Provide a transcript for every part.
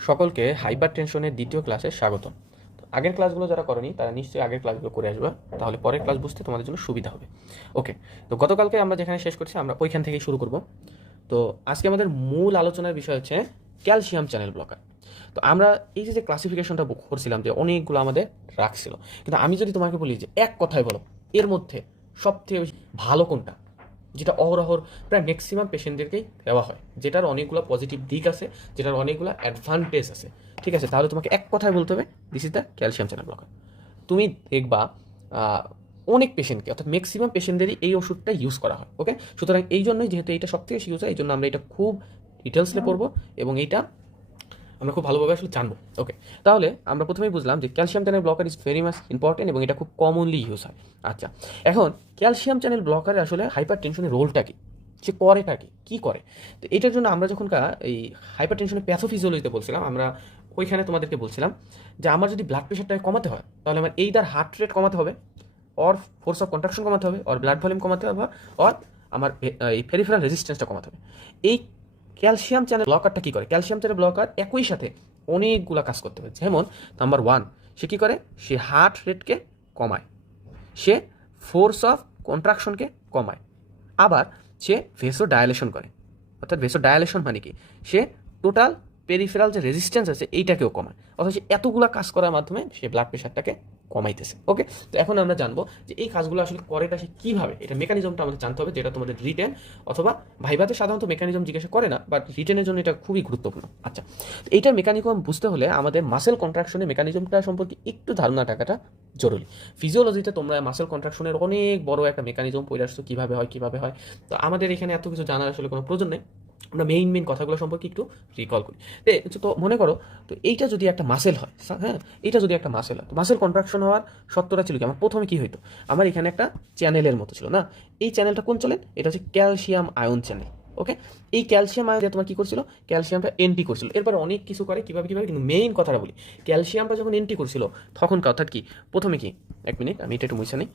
সকলকে হাইপার টেনশনের দ্বিতীয় ক্লাসে স্বাগতম। আগের ক্লাসগুলো যারা করনি, তারা নিশ্চয়ই আগের ক্লাসগুলো করে আসবে। তাহলে পরের ক্লাস বুঝতে তোমাদের জন্য সুবিধা হবে। ওকে, তো গতকালকে আমরা যেখানে শেষ করছি, আমরা ওইখান থেকেই শুরু করব। তো আজকে আমাদের মূল আলোচনার বিষয় হচ্ছে ক্যালসিয়াম চ্যানেল ব্লকার। তো আমরা এই যে ক্লাসিফিকেশনটা করছিলাম, যে অনেকগুলো আমাদের রাখছিল, কিন্তু আমি যদি তোমাকে বলি যে এক কথায় বলো, এর মধ্যে সবথেকে ভালো কোনটা? যেটা অহরহর প্রায় ম্যাক্সিমাম পেশেন্টদেরকেই দেওয়া হয়। যেটার অনেকগুলো পজিটিভ দিক আছে যেটার অনেকগুলো অ্যাডভান্টেজ আছে। ঠিক আছে? তাহলে তোমাকে এক কথায় বলতে হবে this is the calcium channel blocker তুমি দেখবা অনেক পেশেন্টকে অর্থাৎ ম্যাক্সিমাম পেশেন্টদেরই এই ওষুধটা ইউজ করা হয় ওকে সুতরাং এই জন্যই যেহেতু এটা সব থেকে ইউজ হয় এই জন্য আমরা এটা খুব ডিটেলসে পড়ব এবং এইটা আমরা খুব ভালোভাবে আসলে জানব। ওকে তাহলে আমরা প্রথমেই বুঝলাম যে calcium channel blocker is very much important এবং এটা খুব কমনলি ইউজ হয়। আচ্ছা এখন ক্যালসিয়াম চ্যানেল ব্লকারে আসলে হাইপার টেনশনের রোলটা কি? সে করেটা কি? কী করে? তো এটার জন্য আমরা যখন এই হাইপার টেনশনের প্যাথোফিজিওলজিতে বলছিলাম, আমরা ওইখানে তোমাদেরকে বলছিলাম যে আমার যদি ব্লাড প্রেশারটাকে কমাতে হয়, তাহলে আমার এইদার হার্ট রেট কমাতে হবে অর ফোর্স অফ কন্ট্রাকশন কমাতে হবে অর ব্লাড ভলিউম কমাতে হবে অর আমার এই ফেরিফেরাল রেজিস্ট্যান্সটা কমাতে হবে। এই ক্যালসিয়াম চ্যানেল ব্লকারটা কি করে? ক্যালসিয়াম চ্যানেল ব্লকার একই সাথে অনেকগুলো কাজ করতে হবে যেমন নাম্বার ওয়ান সে কী করে? সে হার্ট রেটকে কমায়। সে ফোর্স অফ কন্ট্রাকশনকে কমায়। আবার সে ভেসো ডায়ালেশন করে। অর্থাৎ ভেসো ডায়ালেশন মানে কি? সে টোটাল পেরিফেরাল যে রেজিস্ট্যান্স আছে, এইটাকেও কমায়। অর্থাৎ সে এতগুলা কাজ করার মাধ্যমে সে ব্লাড প্রেশারটাকে কমাইতেছে। ওকে তো এখন আমরা জানব যে এই কাজগুলো আসলে করেটা সে কীভাবে? এটা মেকানিজমটা আমাদের জানতে হবে, যেটা তোমাদের রিটেন অথবা ভাইভাতে সাধারণত মেকানিজম জিজ্ঞাসা করে না বাট রিটেনের জন্য এটা খুবই গুরুত্বপূর্ণ। আচ্ছা এইটার মেকানিজম বুঝতে হলে আমাদের মাসেল কন্ট্রাকশনের মেকানিজমটা সম্পর্কে একটু ধারণা টাকাটা জরুরি। ফিজিওলজিতে তোমরা মাসেল কন্ট্রাকশনের অনেক বড় একটা মেকানিজম পড়ে আসছো, কীভাবে হয় কীভাবে হয়। তো আমাদের এখানে এত কিছু জানার আসলে কোনো প্রয়োজন নেই। আমরা মেইন মেইন কথাগুলো সম্পর্কে একটু রিকল করি। তে, মনে করো তো এইটা যদি একটা মাসেল হয় হ্যাঁ এইটা যদি একটা মাসেল হয় মাসেল কন্ট্রাকশন হওয়ার সত্যটা ছিল কি? আমার প্রথমে কি হইতো? আমার এখানে একটা চ্যানেলের মতো ছিল না? এই চ্যানেলটা কোন চ্যানেল এটা হচ্ছে ক্যালসিয়াম আয়ন চ্যানেল ওকে এই ক্যালসিয়াম আয়ন তোমার কি করছিল? ক্যালসিয়ামটা এন্টি করছিল। এরপরে অনেক কিছু করে কীভাবে কীভাবে কিন্তু মেইন কথাটা বলি। ক্যালসিয়ামটা যখন এন্টি করছিল তখন অর্থাৎ কি? প্রথমে কি? এক মিনিট আমি এটা একটু মুছে নেই।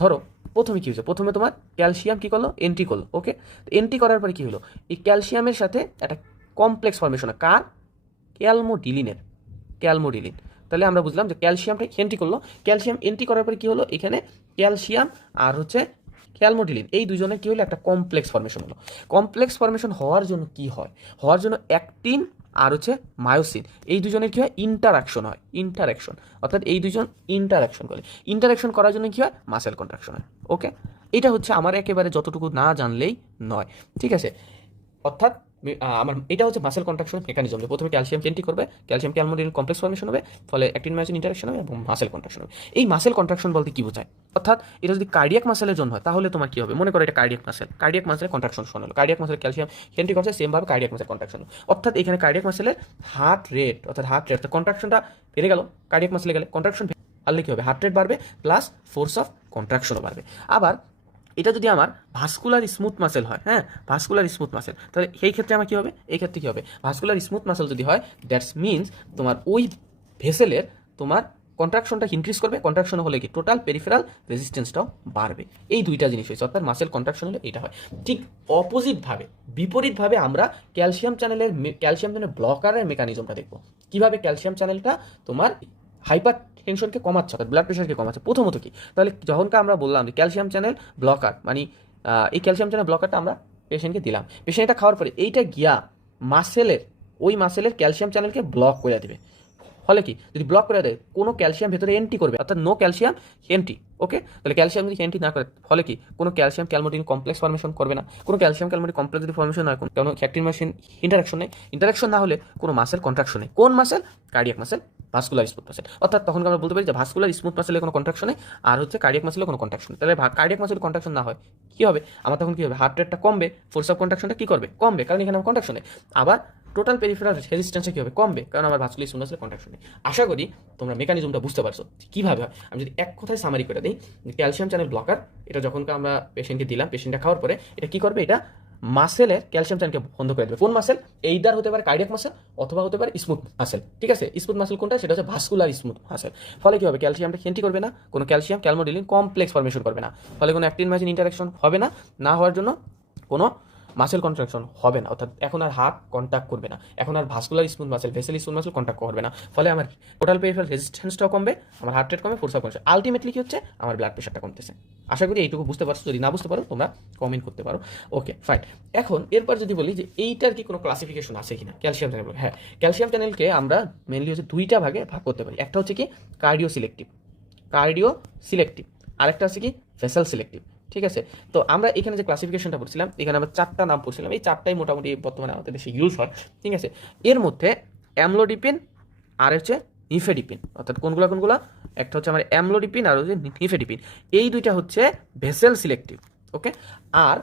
ধরো প্রথমে কি হয়েছে? প্রথমে তোমার ক্যালসিয়াম কি করল? এন্ট্রি করল ওকে তো এন্ট্রি করার পরে কি হলো? এই ক্যালসিয়ামের সাথে একটা কমপ্লেক্স ফর্মেশন কার? ক্যালমোডিলিনের ক্যালমোডিলিন তাহলে আমরা বুঝলাম যে ক্যালসিয়ামটা এন্ট্রি করল। ক্যালসিয়াম এন্ট্রি করার পরে কি হলো? এখানে ক্যালসিয়াম আর হচ্ছে ক্যালমোডিলিন এই দুজনের কি হলো? একটা কমপ্লেক্স ফর্মেশন হলো। কমপ্লেক্স ফর্মেশন হওয়ার জন্য কি হয়? হওয়ার জন্য অ্যাক্টিন আর হচ্ছে মায়োসিন। এই দুজনের কি হয়? ইন্টারাকশন হয়। ইন্টারাকশন অর্থাৎ এই দুজন ইন্টারাকশন করে। ইন্টারাকশন করার জন্য কি হয়? মাসেল কন্ট্রাকশন হয়। ওকে এটা হচ্ছে আমার একেবারে যতটুকু না জানলেই নয়। ঠিক আছে? অর্থাৎ আমার, এটা হচ্ছে মাসেল কন্ট্রাকশনের মেকানিজম যে প্রথমে ক্যালসিয়াম চেন্টি করবে ক্যালসিয়াম ক্যালমোডিন কমপ্লেক্স ফর্মেশন হবে, ফলে অ্যাক্টিন মায়োসিন ইন্টারাকশন হবে এবং মাসেল কন্ট্রাকশন হবে। এই মাসেল কন্ট্রাকশন বলতে কি বোঝায়? অর্থাৎ এটা যদি কার্ডিয়াক মাসেলের জন্য হয়, তাহলে তোমার কি হবে? মনে করো এটা কার্ডিয়াক মাসেল কার্ডিয়াক মাসেলের কন্ট্রাকশন শোনা হলো কার্ডিয়াক মাসেল ক্যালসিয়াম চেন্টি করছে সেমভাবে কার্ডিয়াক মাসেল কন্ট্রাকশন অর্থাৎ এখানে কার্ডিয়াক মাসেলের হার্ট রেট অর্থাৎ হার্ট রেট অর্থাৎ কন্ট্রাকশনটা বেড়ে গেল কার্ডিয়াক মাসেলে গেলে কন্ট্রাকশন বাড়লে কি হবে? হার্ট রেট বাড়বে প্লাস ফোর্স অফ কন্ট্রাকশনও বাড়বে। আবার এটা যদি আমার ভাস্কুলার স্মুথ মাসেল হয় হ্যাঁ ভাস্কুলার স্মুথ মাসেল তাহলে এই ক্ষেত্রে আমার কী হবে? এই ক্ষেত্রে কী হবে? ভাস্কুলার স্মুথ মাসেল যদি হয় দ্যাটস মিনস তোমার ওই ভেসেলের তোমার কন্ট্রাকশনটা ইনক্রিজ করবে কন্ট্রাকশন হলে কি টোটাল পেরিফেরাল রেজিস্ট্যান্সটাও বাড়বে। এই দুইটা জিনিস হয়েছে, অর্থাৎ মাসেল কন্ট্রাকশন হলে এটা হয়। ঠিক অপোজিটভাবে বিপরীতভাবে আমরা ক্যালসিয়াম চ্যানেলের ক্যালসিয়াম চ্যানেল ব্লকারের মেকানিজমটা দেখব। কীভাবে ক্যালসিয়াম চ্যানেলটা তোমার হাইপার টেনশনকে কমাচ্ছে, অর্থাৎ ব্লাড প্রেশারকে কমাচ্ছে? প্রথমত কি? তাহলে যখনকার আমরা বললাম যে ক্যালসিয়াম চ্যানেল ব্লকার মানে এই ক্যালসিয়াম চ্যানেল ব্লকারটা আমরা পেশেন্টকে দিলাম। পেশেন্ট এটা খাওয়ার পরে এইটা গিয়া মাসেলের ওই মাসেলের ক্যালসিয়াম চ্যানেলকে ব্লক করে দেবে। ফলে কি? যদি ব্লক করে দেয়, কোনো ক্যালসিয়াম ভেতরে এন্ট্রি করবে, অর্থাৎ নো ক্যালসিয়াম এন্ট্রি ওকে তাহলে ক্যালসিয়াম যদি এন্ট্রি না করে, ফলে কি? কোনো ক্যালসিয়াম ক্যালমোডিন কমপ্লেক্স ফর্মেশন করবে না। কোনো ক্যালসিয়াম ক্যালমোডিন কমপ্লেক্স যদি ফর্মেশন হয়, কোনো অ্যাক্টিভ মেশিন ইন্টারাকশন নেই। ইন্টারাকশন না হলে কোনো মাসেল কন্ট্রাকশন নেই। কোন muscle cardiac muscle vascular smooth muscle অর্থাৎ তখন আমরা বলতে পারি যে ভাস্কুলার স্মুথ মাসেলে কোনো কন্ট্রাকশন নেই, আর হচ্ছে কার্ডিয়াক মাসেলে কোনো কন্ট্রাকশন তাহলে কার্ডিয়াক মাসেল কন্ট্রাকশন না হয়, কি হবে? আমার তখন কি হবে? হার্ট রেটটা কমবে ফোর্স অফ কন্ট্রাকশনটা কি করবে? কমবে, কারণ এখানে আমার কন্ট্রাকশন নেই। আবার টোটাল পেরিফেরাল রেজিস্ট্যান্সে কি হবে? কমবে, কারণ আমার ভাস্কুলার স্মুথ মাসেলে কন্ট্রাকশন নেই আশা করি তোমরা মেকানিজমটা বুঝতে পারছ। কীভাবে? হয় আমি যদি এক কথায় সামারি করে দিই ক্যালসিয়াম চ্যানেল ব্লকার এটা যখন আমরা পেশেন্টকে দিলাম পেশেন্টটা খাওয়ার পরে, এটা কি করবে? এটা মাসেলের ক্যালসিয়াম চ্যানেলকে বন্ধ করে দেবে। কোন মাসেল এইদার হতে পারে কার্ডিয়াক মাসেল অথবা হতে পারে স্মুথ মাসেল ঠিক আছে? স্মুথ মাসেল কোনটা? সেটা হচ্ছে ভাস্কুলার স্মুথ মাসেল ফলে কি হবে? ক্যালসিয়ামটা খেন্টি করবে না। কোনো ক্যালসিয়াম ক্যালমোডিলিন কমপ্লেক্স ফর্মেশন করবে না। ফলে কোনো অ্যাক্টিন ম্যাজিন ইন্টারাকশন হবে না। না হওয়ার জন্য কোনো মাসেল কন্ট্রাকশন হবে না, অর্থাৎ এখন আর হার্ট কন্ট্যাক্ট করবে না। এখন আর vascular smooth muscle vessel smooth muscle contact করবে না। ফলে আমার টোটাল পেরিফেরাল রেজিস্ট্যান্সটাও কমবে, আমার হার্ট রেট কমবে ফোর্স কমবে আলটিমেটলি কি হচ্ছে? আমার ব্লাড প্রেশারটা কমতেছে। আশা করি এইটুকু বুঝতে পারছ, যদি না বুঝতে পারো, তোমরা কমেন্ট করতে পারো। ওকে ফাইন এখন এরপর যদি বলি যে এইটার কি কোনো ক্লাসিফিকেশন আছে কিনা? ক্যালসিয়াম চ্যানেল হ্যাঁ ক্যালসিয়াম চ্যানেলকে আমরা মেনলি হচ্ছে দুইটা ভাগে ভাগ করতে পারি। একটা হচ্ছে কি কার্ডিও সিলেক্টিভ কার্ডিও সিলেক্টিভ আরেকটা আছে কি ভেসেল সিলেক্টিভ ঠিক আছে? তো আমরা এখানে যে ক্লাসিফিকেশনটা পড়ছিলাম, এখানে আমরা চারটা নাম পড়ছিলাম। এই চারটাই মোটামুটি বর্তমানে আমাদের দেশে ইউজ হয়, ঠিক আছে? এর মধ্যে অ্যামলোডিপিন আর হচ্ছে নিফেডিপিন অর্থাৎ কোনগুলো কোনগুলো? একটা হচ্ছে আমার অ্যামলোডিপিন আর হচ্ছে নিফেডিপিন এই দুইটা হচ্ছে ভেসেল সিলেক্টিভ ওকে আর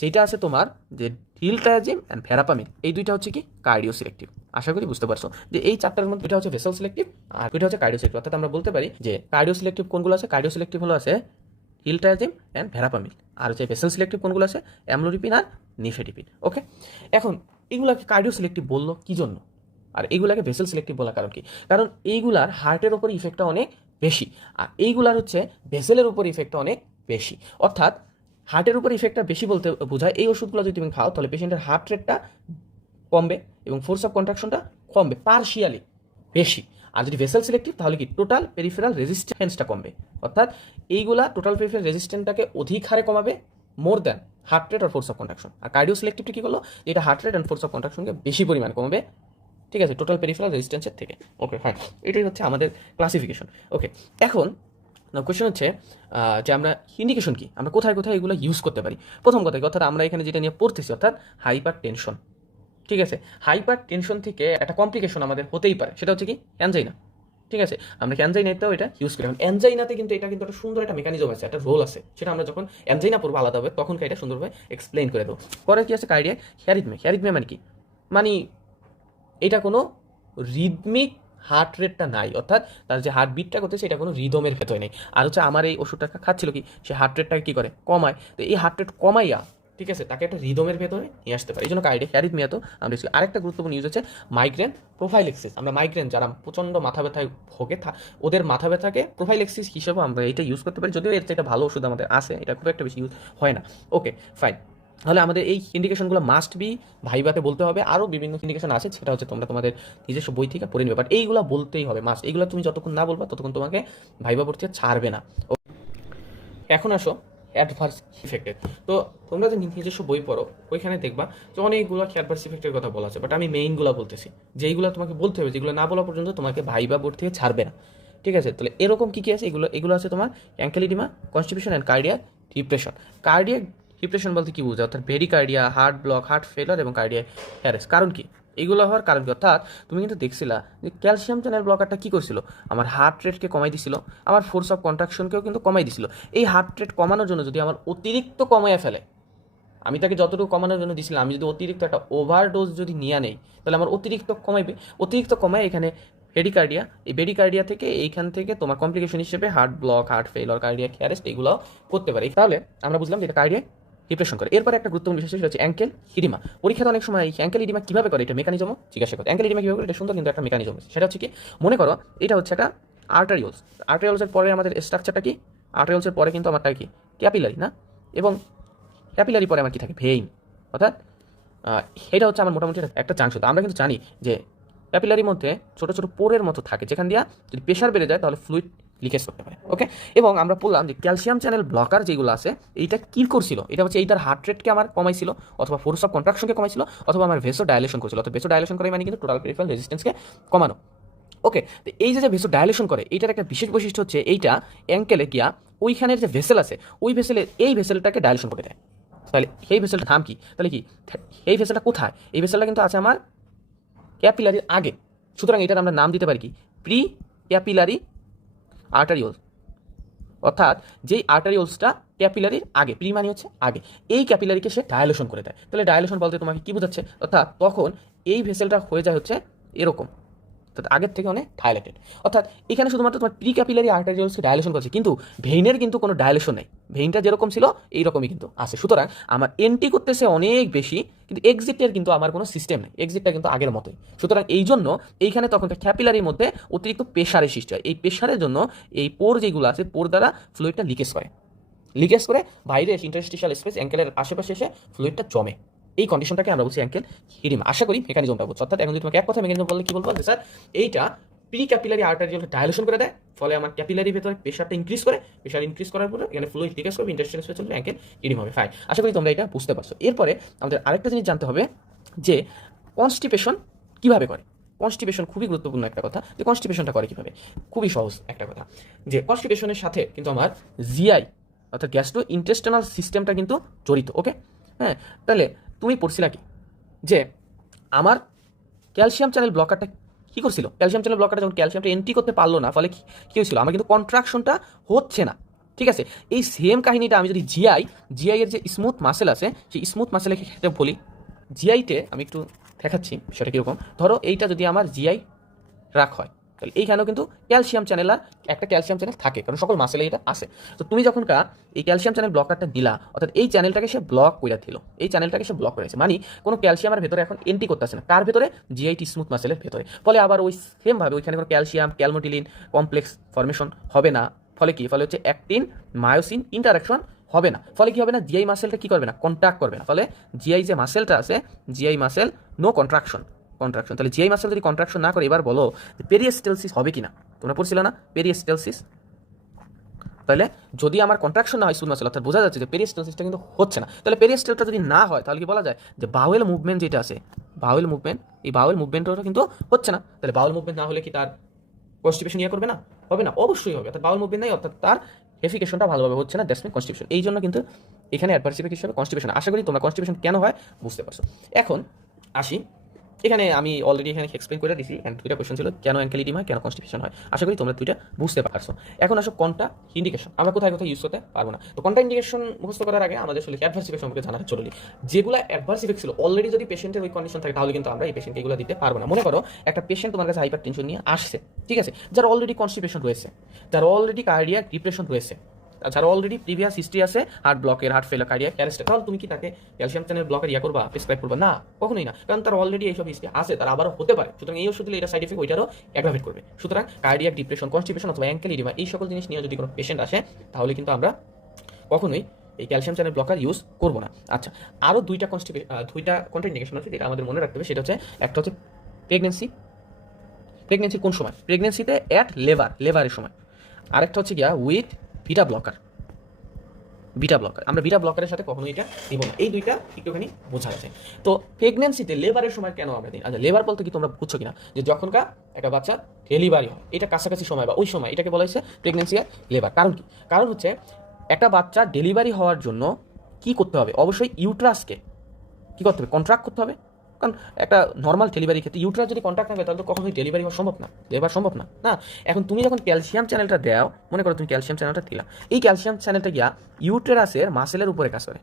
যেটা আছে তোমার যে হিলটায়াজিম অ্যান্ড ভেরাপামিন এই দুইটা হচ্ছে কি? কার্ডিও সিলেক্টিভ আশা করি বুঝতে পারছ যে এই চারটার মধ্যে দুইটা হচ্ছে ভেসেল সিলেক্টিভ আর দুইটা হচ্ছে কার্ডিও সিলেক্টিভ অর্থাৎ আমরা বলতে পারি যে কার্ডিও সিলেক্টিভ কোনগুলো আছে? কার্ডিও সিলেক্টিভ হলো আছে হিলটায়াজিম অ্যান্ড ভেরাপামিন আর হচ্ছে ভেসেল সিলেক্টিভ কোনগুলো আছে? অ্যামলোডিপিন আর নিফেডিপিন ওকে এখন এগুলাকে কার্ডিও সিলেক্টিভ বলল কী জন্য? আর এইগুলাকে ভেসেল সিলেক্টিভ বলার কারণ কি? কারণ এইগুলার হার্টের ওপর ইফেক্টটা অনেক বেশি, আর এইগুলার হচ্ছে ভেসেলের উপর ইফেক্টটা অনেক বেশি। অর্থাৎ হার্টের উপর ইফেক্টটা বেশি বলতে বোঝায় এই ওষুধগুলো যদি তুমি খাও, তাহলে পেশেন্টের হার্ট রেটটা কমবে এবং ফোর্স অফ কন্ট্রাকশনটা কমবে পার্শিয়ালি বেশি। আর যদি ভেসেল সিলেক্টিভ তাহলে কি? টোটাল পেরিফেরাল রেজিস্ট্যান্সটা কমবে। অর্থাৎ এইগুলা টোটাল পেরিফেরাল রেজিস্ট্যান্সটাকে অধিক হারে কমাবে মোর দ্যান হার্ট রেট আর ফোর্স অফ কন্ট্রাকশন আর কার্ডিও সিলেক্টিভটা কী করল? এটা heart rate and force of কন্ট্রাকশনকে বেশি পরিমাণ কমবে। ঠিক আছে? টোটাল পেরিফেরাল রেজিস্ট্যান্সের থেকে। ওকে ফাইন এটাই হচ্ছে আমাদের ক্লাসিফিকেশন ওকে এখন কোয়েশ্চেন হচ্ছে যে আমরা ইন্ডিকেশন কি? আমরা কোথায় কোথায় এগুলো ইউজ করতে পারি? প্রথম কথা অর্থাৎ আমরা এখানে যেটা নিয়ে পড়তেছি, অর্থাৎ হাইপার টেনশন ঠিক আছে হাইপার টেনশন থেকে একটা কমপ্লিকেশন আমাদের হতেই পারে, সেটা হচ্ছে কি? অ্যানজাইনা ঠিক আছে? আমরা অ্যানজাইনাতেও এটা ইউজ করি। এখন অ্যানজাইনাতে কিন্তু এটা কিন্তু একটা সুন্দর একটা মেকানিজম আছে, একটা রোল আছে, সেটা আমরা যখন অ্যানজাইনা পড়ব হবে তখন এটা সুন্দরভাবে এক্সপ্লেইন করে দেবো। পরে কি আছে? কার্ডিয়া হ্যারিথমে হ্যারিথমে মানে কি? মানে এটা কোনো রিদমিক হার্ট রেটটা নাই, অর্থাৎ তার যে হার্ট বিটটা করতেছে এটা কোনো রিদমের ভেতরে নেই। আর হচ্ছে আমার এই ওষুধটা খাচ্ছিল কি? সে হার্ট রেটটাকে কী করে? কমায়। তো এই হার্ট রেট কমাইয়া ঠিক আছে, তাকে একটা রিদমের ভেতরে নিয়ে আসতে পারে। এই জন্য কাইডে হ্যারিথমিয়া তো আমরা আরেকটা গুরুত্বপূর্ণ ইউজ হচ্ছে মাইগ্রেন প্রোফাইল প্রোফাইলেক্সিস আমরা মাইগ্রেন যারা প্রচণ্ড মাথা ব্যথায় ভোগে, থা ওদের মাথা ব্যথাকে প্রোফাইল প্রোফাইলেক্সিস হিসেবে আমরা এটা ইউজ করতে পারি। যদিও এর থেকে ভালো ওষুধ আমাদের আছে, এটা খুব একটা বেশি ইউজ হয় না। ওকে ফাইন তাহলে আমাদের এই ইন্ডিকেশনগুলো মাস্ট বি ভাইবাতে বলতে হবে। আরও বিভিন্ন ইন্ডিকেশন আছে, সেটা হচ্ছে তোমরা তোমাদের নিজস্ব বই থেকে পড়ে নেবে। বাট এইগুলো বলতেই হবে মাস্ট এইগুলো তুমি যতক্ষণ না বলবা, ততক্ষণ তোমাকে ভাইবা পড়তে ছাড়বে না। এখন আসো। অ্যাডভার্স ইফেক্টের তো তোমরা যে নিজস্ব বই পড়ো, ওইখানে দেখবা যে অনেকগুলো অ্যাডভার্স ইফেক্টের কথা বলা আছে বাট আমি মেইনগুলো বলতেছি। যেইগুলো তোমাকে বলতে হবে, যেগুলো না বলা পর্যন্ত তোমাকে ভাইবা বোর্ড থেকে ছাড়বে না। ঠিক আছে? তাহলে এরকম কী কী আছে? এগুলো এগুলো আছে তোমার ankle oedema constipation and cardiac depression cardiac depression বলতে কি বোঝায় অর্থাৎ ভেরিকার্ডিয়া হার্ট ব্লক হার্ট ফেলার এবং কার্ডিয়া হ্যারেস কারণ কি? এগুলো হওয়ার কারণ কি? অর্থাৎ তুমি কিন্তু দেখছিলা যে ক্যালসিয়াম চ্যানেল ব্লকারটা কি করছিল? আমার হার্ট রেটকে কমাই দিছিল, আমার ফোর্স অফ কন্ট্রাকশনকেও কিন্তু কমাই দিছিল। এই হার্ট রেট কমানোর জন্য যদি আমার অতিরিক্ত কমাইয়া ফেলে, আমি তাকে যতটুকু কমানোর জন্য দিছিলাম, আমি যদি অতিরিক্ত একটা ওভারডোজ যদি নিয়ে নেই, তাহলে আমার অতিরিক্ত কমাইবে। অতিরিক্ত কমায় এখানে হেডিকার্ডিয়া এই বেডিকার্ডিয়া থেকে এইখান থেকে তোমার কমপ্লিকেশন হিসেবে heart block heart failure cardiac arrest এগুলো করতে পারে। তাহলে আমরা বুঝলাম যে কার্ডিয়া ডিপ্রেশন করে। এরপর একটা গুরুত্বপূর্ণ বিষয় সেটা হচ্ছে অ্যাঙ্কেল হিডিমা পরীক্ষাতে অনেক সময় অ্যাঙ্কেল ইডিমা কীভাবে করে? এটা মেকানিজম জিজ্ঞাসা করে অ্যাঙ্কেল হিডিমা কীভাবে করে? এটা সুন্দর কিন্তু একটা মেকানিজম সেটা হচ্ছে কি? মনে করো, এটা হচ্ছে একটা আর্টারিওলস আর্টারিওলসের পরে আমাদের স্ট্রাকচারটা কি? আর্টারিওলসের পরে কিন্তু আমারটা কি? ক্যাপিলারি না? এবং ক্যাপিলারি পরে আমার কি থাকে? ভেইন অর্থাৎ এটা হচ্ছে আমার মোটামুটি একটা চান্স হতো আমরা কিন্তু জানি যে ক্যাপিলারির মধ্যে ছোটো ছোটো পোরের মতো থাকে। যেখান দিয়ে যদি প্রেশার বেড়ে যায়, তাহলে ফ্লুইড লিকেজ করতে পারে ওকে এবং আমরা বললাম যে ক্যালসিয়াম চ্যানেল ব্লকার যেগুলো আছে, এইটা কী করছিল? এটা হচ্ছে এইটার হার্ট রেটকে আমার কমাইছিল, অথবা ফোর্স অফ কন্ট্রাকশনকে কমাইছিল, অথবা আমার ভেসো ডায়ালেশন করছিল। অথবা ভেসো ডায়ালেশন করে মানে কিন্তু টোটাল পেরিফেরাল রেজিস্ট্যান্সকে কমানো ওকে তো এই যে ভেসো ডায়ালেশন করে, এইটার একটা বিশেষ বৈশিষ্ট্য হচ্ছে এইটা অ্যাঙ্কেলে গিয়া ওইখানের যে ভেসেল আছে, ওই ভেসেলের এই ভেসেলটাকে ডায়ালেশন করে দেয়। তাহলে এই ভেসেলটার নাম কি? তাহলে কি, এই ভেসেলটা কোথায়? এই ভেসেলটা কিন্তু আছে আমার ক্যাপিলারির আগে। সুতরাং এটার আমরা নাম দিতে পারি কি? প্রি ক্যাপিলারি আর্টারিওল অর্থাৎ যেই আর্টারিওলসটা ক্যাপিলারির আগে প্রি মানে হচ্ছে আগে, এই ক্যাপিলারিকে সে ডায়ালেশন করে দেয়। তাহলে ডায়ালেশন বলতে তোমাকে কী বোঝাচ্ছে? অর্থাৎ তখন এই ভেসেলটা হয়ে যায় হচ্ছে এরকম। অর্থাৎ আগের থেকে অনেক ডায়ালেটেড অর্থাৎ এখানে শুধুমাত্র তোমার প্রি ক্যাপিলারি আর্টারিওলসকে ডায়ালেশন করছে, কিন্তু ভেইনের কিন্তু কোনো ডায়ালেশন নেই। ভেইনটা যেরকম ছিল, এইরকমই কিন্তু আছে। সুতরাং আমার এন্ট্রি করতেছে অনেক বেশি, কিন্তু এক্সিটের কিন্তু আমার কোনো সিস্টেম নেই। এক্সিটটা কিন্তু আগের মতোই। সুতরাং এই জন্য এইখানে তখন ক্যাপিলারির মধ্যে অতিরিক্ত প্রেশারের সৃষ্টি হয়। এই প্রেশারের জন্য এই পোর যেগুলো আছে পোর দ্বারা ফ্লুইডটা লিকেজ করে। লিকেজ করে বাইরে ইন্টারস্টিশিয়াল স্পেস অ্যাঙ্কেলের আশেপাশে এসে ফ্লুইডটা জমে। এই কন্ডিশনটাকে আমরা বলছি অ্যাঙ্কেল হিডিমা আশা করি মেকানিজমটা বুঝছ। অর্থাৎ এখন যদি তোমাকে এক কথা মেকানিজম বললে কি বলব? স্যার এইটা প্রি ক্যাপিলারি আর্টারিয়ালটা ডায়ালেশন করে দেয়, ফলে আমার ক্যাপিলারি ভেতরে প্রেশারটা ইনক্রিজ করে। প্রেশার ইনক্রিজ করার পরে এখানে ফ্লো ডিকেস করবে ইন্টারস্টেন্স হয়ে চলবে অ্যাঙ্কেল হিডিম হবে। ফাইন আশা করি তোমরা এটা বুঝতে পারছ। এরপরে আমাদের আরেকটা জিনিস জানতে হবে, যে কনস্টিপেশন কীভাবে করে? কনস্টিপেশন খুবই গুরুত্বপূর্ণ একটা কথা। যে কনস্টিপেশনটা করে কীভাবে? খুবই সহজ একটা কথা। যে কনস্টিপেশনের সাথে কিন্তু আমার জিআই অর্থাৎ গ্যাস্ট্রো ইন্টেস্টানাল সিস্টেমটা কিন্তু জড়িত ওকে হ্যাঁ? তাহলে তুমি পড়ছিলা কি? যে আমার ক্যালসিয়াম চ্যানেল ব্লকারটা কী করছিল? ক্যালসিয়াম চ্যানেল ব্লকারটা যখন ক্যালসিয়ামটা এন্ট্রি করতে পারল না, ফলে কি হয়েছিল? আমার কিন্তু কন্ট্রাকশনটা হচ্ছে না। ঠিক আছে? এই সেম কাহিনীটা আমি যদি জিআই জিআই এর যে স্মুথ মাসেল আছে, সেই স্মুথ মাসেলের ক্ষেত্রে বলি জিআইতে আমি একটু দেখাচ্ছি সেটা কীরকম। ধরো এইটা যদি আমার জিআই রাখ হয় তাহলে এইখানেও কিন্তু ক্যালসিয়াম চ্যানেল আর একটা ক্যালসিয়াম চ্যানেল থাকে, কারণ সকল মাসেলে এটা আছে। তো তুমি যখন কা এই ক্যালসিয়াম চ্যানেল ব্লকারটা দিলা, অর্থাৎ এই চ্যানেলটাকে সে ব্লক করে দিল, এই চ্যানেলটাকে সে ব্লক করেছে মানে কোনো ক্যালসিয়ামের ভেতরে এখন এন্ট্রি করতেছে না। কার ভেতরে? জিআইটি স্মুথ মাসেলের ভেতরে। ফলে আবার ওই সেমভাবে ওইখানে কোনো ক্যালসিয়াম ক্যালমোটিলিন কমপ্লেক্স ফরমেশন হবে না। ফলে কি? ফলে হচ্ছে অ্যাক্টিন মায়োসিন ইন্টারাকশন হবে না। ফলে কি হবে না? জিআই মাসেলটা কি করবে না? কন্ট্রাক্ট করবে না। ফলে জিআই যে মাসেলটা আছে GI muscle no contraction contraction তাহলে জিআই মাসেল যদি কন্ট্রাকশন না করে, এবার বলো পেরিয়েস্টেলসিস হবে কি না তোমরা পড়ছিল না? পেরিয়েস্টেলসিস তাহলে যদি আমার কন্ট্রাকশন না হয় সুদ মাসেল অর্থাৎ বোঝা যাচ্ছে যে পেরিয়েস্টেলসিসটা কিন্তু হচ্ছে না। তাহলে পেরিয়েস্টেলটা যদি না হয়, তাহলে কি বলা যায়? যে বাউয়েল মুভমেন্ট যেটা আছে বাউয়েল মুভমেন্ট এই বাউয়েল মুভমেন্টটা কিন্তু হচ্ছে না। তাহলে বাউল মুভমেন্ট না হলে কি তার কনস্টিপেশন ইয়ে করবে না? হবে না, অবশ্যই হবে। অর্থাৎ বাউল মুভমেন্ট নাই, অর্থাৎ তার হেফিকেশনটা ভালোভাবে হচ্ছে না দ্যাটস মিন কনস্টিপেশন এই জন্য কিন্তু এখানে অ্যাডভার্সিফিক হিসেবে কনস্টিপেশন আশা করি তোমরা কনস্টিপেশন কেন হয়? বুঝতে পারছ। এখন আসি এখানে আমি অলরেডি এখানে এক্সপ্লেন করে দিছি অ্যান্ড দুইটা কোয়েশন ছিল, কেন অ্যাঙ্কেলিটিম হয়, কেন কনস্টিপেশন হয়? আশা করি তোমরা দুইটা বুঝতে পারছ। এখন আসো কোনটা ইন্ডিকেশন আমরা কোথায় কোথায় ইউজ করতে পারব না। তো কোনটা ইন্ডিকেশন মুখস্থ করার আগে আমাদের আসলে অ্যাডভার্স ইফেক্ট সম্পর্কে জানাটা জরুরি। যেগুলো অ্যাডভার্স ইফেক্ট ছিল অলরেডি যদি পেশেন্টের ওই কন্ডিশন থাকে, তাহলে কিন্তু আমরা এই পেশেন্টকে এগুলো দিতে পারব না। মনে করো, একটা পেশেন্ট তোমার কাছে হাইপার টেনশন নিয়ে আসছে, ঠিক আছে? যার অলরেডি কনস্টিপেশন রয়েছে, যার অলরেডি কার্ডিয়াক ডিপ্রেশন রয়েছে যারা অলরেডি প্রিভিয়াস হিস্ট্রি আছে হার্ট ব্লকের হার্ট ফেলার কার্ডিয়াক ক্যারেস্টে তাহলে তুমি কি তাকে ক্যালসিয়াম চ্যানেল ব্লকের ইয়া করবা প্রেসক্রাইব করবা না, কখনোই না কারণ তার অলরেডি এইসব হিস্ট্রি আছে তার আবারও হতে পারে সুতরাং এই ওষুধ এটা সাইড এফেক্ট ওইটারও অ্যাগ্রাভেট করবে সুতরাং কার্ডিয়াক ডিপ্রেশন কনস্টিপেশন অথবা অ্যাঙ্কেল ইডিমা এই সকল জিনিস নিয়ে যদি কোনো পেশেন্ট আসে, তাহলে কিন্তু আমরা কখনোই এই ক্যালসিয়াম চ্যানেল ব্লকার ইউজ করব না। আচ্ছা আরও দুইটা কনস্টিপে দুইটা কন্ট্রাইন্ডিকেশন আছে যেটা আমাদের মনে রাখতে হবে, সেটা হচ্ছে, একটা হচ্ছে প্রেগনেন্সি প্রেগনেন্সি কোন সময়? প্রেগনেন্সিতে অ্যাট লেবার লেবারের সময়। আরেকটা হচ্ছে গিয়া with beta blocker beta blocker আমরা বিটা ব্লকারের সাথে কখনোই এটা দিব না। এই দুইটা একটুখানি বোঝা আছে তো প্রেগনেন্সিতে লেবারের সময় কেন আমরা দিই? আচ্ছা লেবার বলতে কি তোমরা বুঝছ কিনা? যে যখনকার একটা বাচ্চা ডেলিভারি হয়, এটা কাছাকাছি সময় বা ওই সময় এটাকে বলা হয়েছে প্রেগনেন্সি আর লেবার কারণ কি? কারণ হচ্ছে একটা বাচ্চা ডেলিভারি হওয়ার জন্য কি করতে হবে? অবশ্যই ইউট্রাসকে কি করতে হবে? কন্ট্রাক্ট করতে হবে। কারণ একটা নর্মাল ডেলিভারি ক্ষেত্রে ইউট্রাস যদি কন্ট্যাক্ট থাকে তাহলে তো কখনোই ডেলিভারি হওয়া সম্ভব না, দেওয়া সম্ভব না। না, এখন তুমি যখন ক্যালসিয়াম চ্যানেলটা দেও, মনে করো তুমি ক্যালসিয়াম চ্যানেলটা দিলা, এই ক্যালসিয়াম চ্যানেলটা গিয়া ইউটেরাসের মাসেলের উপরে কাজ করে।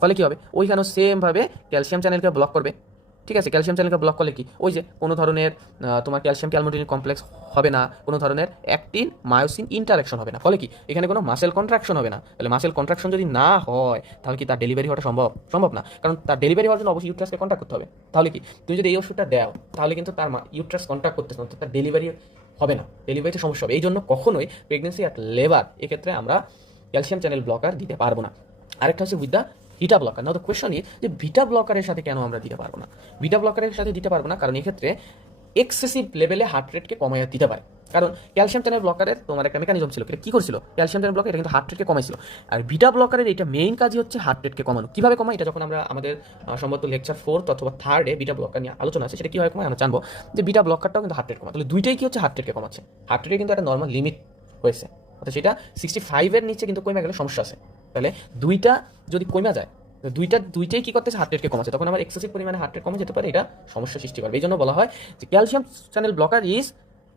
ফলে কী হবে? ওইখানেও সেমভাবে ক্যালসিয়াম চ্যানেলকে ব্লক করবে। ঠিক আছে ক্যালসিয়াম চ্যানেলকে ব্লক করলে কি? ওই যে কোনো ধরনের তোমার ক্যালসিয়াম ক্যালমোটিন কমপ্লেক্স হবে না, কোনো ধরনের অ্যাক্টিন মায়োসিন ইন্টারাকশন হবে না। ফলে কি? এখানে কোনো মাসেল কন্ট্রাকশন হবে না। তাহলে মাসেল কন্ট্রাকশন যদি না হয়, তাহলে কি তার ডেলিভারি হওয়াটা সম্ভব? সম্ভব না। কারণ তার ডেলিভারি হওয়ার জন্য অবশ্যই ইউট্রাসকে কন্ট্যাক্ট করতে হবে। তাহলে কি? তুমি যদি এই ওষুধটা দাও, তাহলে কিন্তু তার ইউট্রাস কন্ট্যাক্ট করতেছে না, তার ডেলিভারি হবে না। ডেলিভারিতে সমস্যা হবে। এই জন্য কখনোই প্রেগনেন্সি অ্যাট লেবার এক্ষেত্রে আমরা ক্যালসিয়াম চ্যানেল ব্লকার দিতে পারব না। আরেকটা হচ্ছে উইথ দ্য ভিটা ব্লকার না তো কোয়েশন ইজ যে ভিটা ব্লকারের সাথে কেন আমরা দিতে পারব না? ভিটা ব্লকারের সাথে দিতে পারব না, কারণ এক্ষেত্রে এক্সেসিভ লেভেলে হার্ট রেটকে কমাইয়া দিতে পারে। কারণ ক্যালসিয়াম চ্যানেল ব্লকারের তোমার একটা মেকানিজম ছিল। কি করছিল? ক্যালসিয়াম চ্যানেল ব্লকার এটা কিন্তু হার্ট রেটকে কমাইছিল। আর ভিটা ব্লকারের এটা মেইন কাজই হচ্ছে হার্ট রেটকে কমানো। কীভাবে কমায়? এটা যখন আমরা আমাদের সম্ভবত লেকচার ফোর্থ অথবা থার্ডে বিটা ব্লকার নিয়ে আলোচনা আছে, সেটা কীভাবে কমায় আমরা জানব যে বিটা ব্লকারটাও কিন্তু হার্ট রেট কমায়। তাহলে দুইটাই কি হচ্ছে? হার্ট রেটকে কমাচ্ছে। হার্ট রেটে কিন্তু একটা নর্মাল লিমিট হয়েছে। অর্থাৎ সেটা সিক্সটি ফাইভের নিচে কিন্তু কমে গেলে সমস্যা আছে। তাহলে দুইটা যদি কমে যায় দুইটা, দুইটাই কি করতেছে? হার্ট রেটকে কমাচ্ছে। তখন আমার এক্সেসিভ পরিমাণে হার্ট রেট কমে যেতে পারে, এটা সমস্যা সৃষ্টি করবে। এই জন্য বলা হয় যে calcium channel blocker is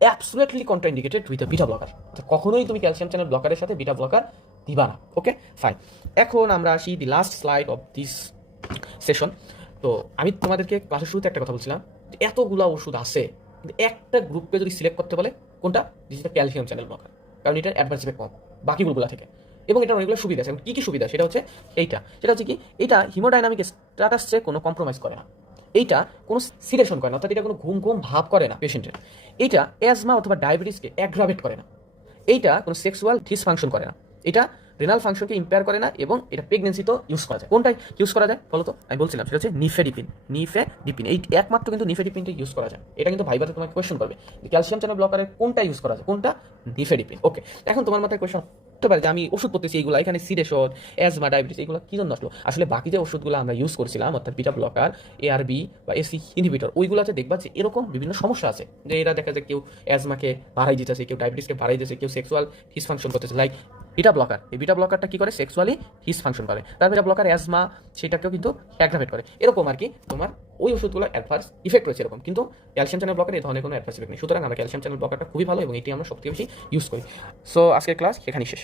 absolutely contraindicated with beta blocker কখনোই তুমি ক্যালসিয়াম চ্যানেল ব্লকারের সাথে বিটা ব্লকার দিবা না। ওকে ফাইন এখন আমরা আসি the last slide of this session তো আমি তোমাদেরকে ক্লাসের শুরুতে একটা কথা বলছিলাম যে এতগুলা ওষুধ আছে একটা গ্রুপকে যদি সিলেক্ট করতে বলে, কোনটা? ক্যালসিয়াম চ্যানেল ব্লকার কারণ এটা অ্যাডভান্স কম বাকি গ্রুপগুলো থেকে। এবং এটা অনেকগুলো সুবিধা আছে। এবং কী কী সুবিধা? সেটা হচ্ছে এইটা। সেটা হচ্ছে কি? এটা হিমোডাইনামিক স্ট্যাটাসে কোনো কম্প্রোমাইজ করে না। এইটা কোনো সিলেশন করে না, অর্থাৎ এটা কোনো ঘুম ঘুম ভাব করে না পেশেন্টের এইটা অ্যাজমা অথবা ডায়াবেটিসকে অ্যাগ্রাভেট করে না। এইটা কোনো সেক্সুয়াল ডিসফাংশন করে না। এটা রেনাল ফাংশনকে ইম্পেয়ার করে না এবং এটা প্রেগনেন্সিতেও ইউজ করা যায়। কোনটাই ইউজ করা যায় বলো তো আমি বলছিলাম, সেটা হচ্ছে নিফেডিপিন। নিফেডিপিন, এই একমাত্র কিন্তু নিফেডিপিনটা ইউজ করা যায়। এটা কিন্তু ভাইবাতে তোমাকে কোয়েশ্চেন করবে ক্যালসিয়াম চ্যানেল ব্লকারের কোনটা ইউজ করা যায়? কোনটা? নিফেডিপিন। ওকে এখন তোমার মাথায় কোয়েশ্চেন হতে পারে যে আমি ওষুধ করতেছি এইগুলো, এখানে সিডেশন অ্যাজমা ডায়াবেটিস এগুলো কী জন্য আসলো? আসলে বাকি যে ওষুধগুলো আমরা ইউজ করছিলাম, অর্থাৎ বিটা ব্লকার এআরবি বা এসি ইনহিবিটর ওইগুলোতে দেখবা যে এরকম বিভিন্ন সমস্যা আছে। যে এরা দেখা যায় কেউ অ্যাজমাকে বাড়াই দিতেছে, কেউ ডায়াবেটিসকে বাড়াই দিতেছে, কেউ সেক্সুয়াল ডিসফাংশন করতেছে লাইক বিটা ব্লকার এই বিটা ব্লকারটা কি করে? সেক্সুয়ালি হিস ফাংশন করে। তার বিটা ব্লকার অ্যাজমা সেটাকেও কিন্তু অ্যাগ্রাভেট করে। এরকম আর কি তোমার ওই ওষুধগুলো অ্যাডভার্স ইফেক্ট রয়েছে এরকম। কিন্তু ক্যালসিয়াম চ্যানেল ব্লকার এই ধরনের কোনো অ্যাডভার্স ইফেক্ট নেই। সুতরাং আমরা ক্যালসিয়াম চ্যানেল ব্লকারটা খুবই ভালো এবং এটি আমরা সবথেকে বেশি ইউজ করি। সো আজকের ক্লাস এখানেই শেষ।